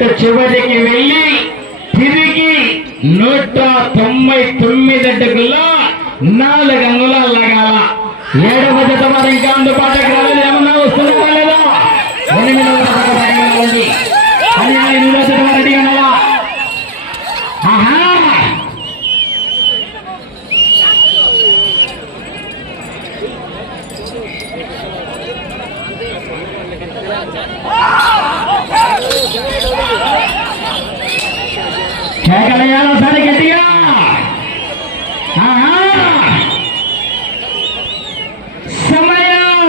అటు చివరికి వెళ్ళి తిరిగి నూట తొంభై తొమ్మిది అడ్డుకుల్లో నాలుగు అంగుళాలు లగాల. ఏడవ జత వారు ఇంకా అందుబాటుకు రాలేదు ఏమన్నా వస్తున్నారా లేదా? ఎనిమిదవ జత ఉంది ఎనిమిదవ జత వారు రెడీగా ఉన్నారా? ఆహా! కేకలేయాలో గట్టిగా. సమయం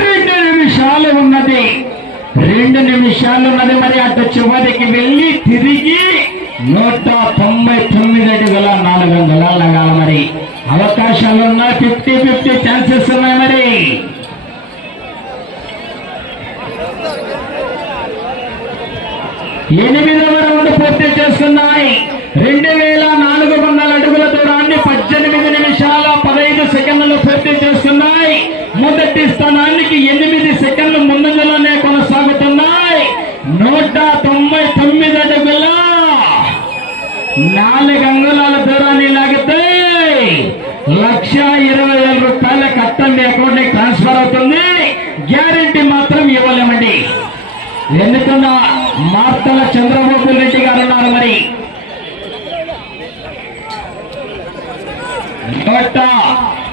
రెండు నిమిషాలు ఉన్నది. రెండు నిమిషాలు ఉన్నది మరి అటు చివరికి వెళ్ళి తిరిగి నూట తొంభై తొమ్మిది అడుగుల నాలుగు వందల లగాల మరి. అవకాశాలు ఉన్నాయి ఫిఫ్టీ ఫిఫ్టీ ఛాన్సెస్ ఉన్నాయి మరి. ఎనిమిదవ రౌండ్ పూర్తి చేస్తున్నాయి. రెండు వేల నాలుగు వందల అడుగుల దూరాన్ని పద్దెనిమిది నిమిషాల పదహైదు సెకండ్లు పూర్తి చేస్తున్నాయి. మొదటి స్థానానికి ఎనిమిది సెకండ్లు ముందంజలోనే కొనసాగుతున్నాయి. నూట తొంభై తొమ్మిది అడుగుల నాలుగు అంగుళాల దూరాన్ని లాగితే లక్ష ఇరవై వేల రూపాయల కట్టం మీ అకౌంట్ ట్రాన్స్ఫర్ అవుతుంది. గ్యారెంటీ మాత్రం ఇవ్వలేమండి. ఎందుకన్నా మార్తల చంద్రబాబు రెడ్డి గారు ఉన్నారు మరి నూట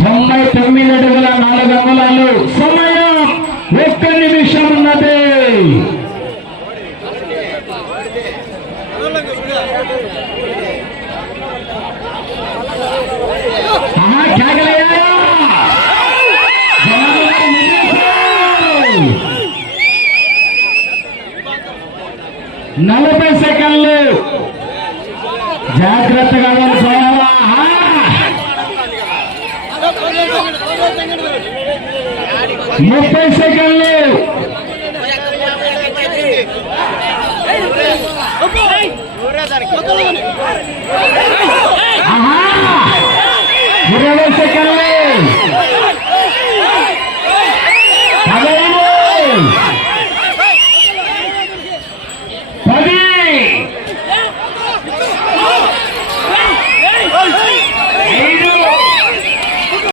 తొంభై తొమ్మిది అడుగుల నాలుగు అంగుళాలు సమయం ఒక్క నిమిషం ఉన్నది. నలభై సెకండ్లు. జాగ్రత్తగా ముప్పై సెకండ్లు. ఇరవై సెకండ్లు. పదహైదు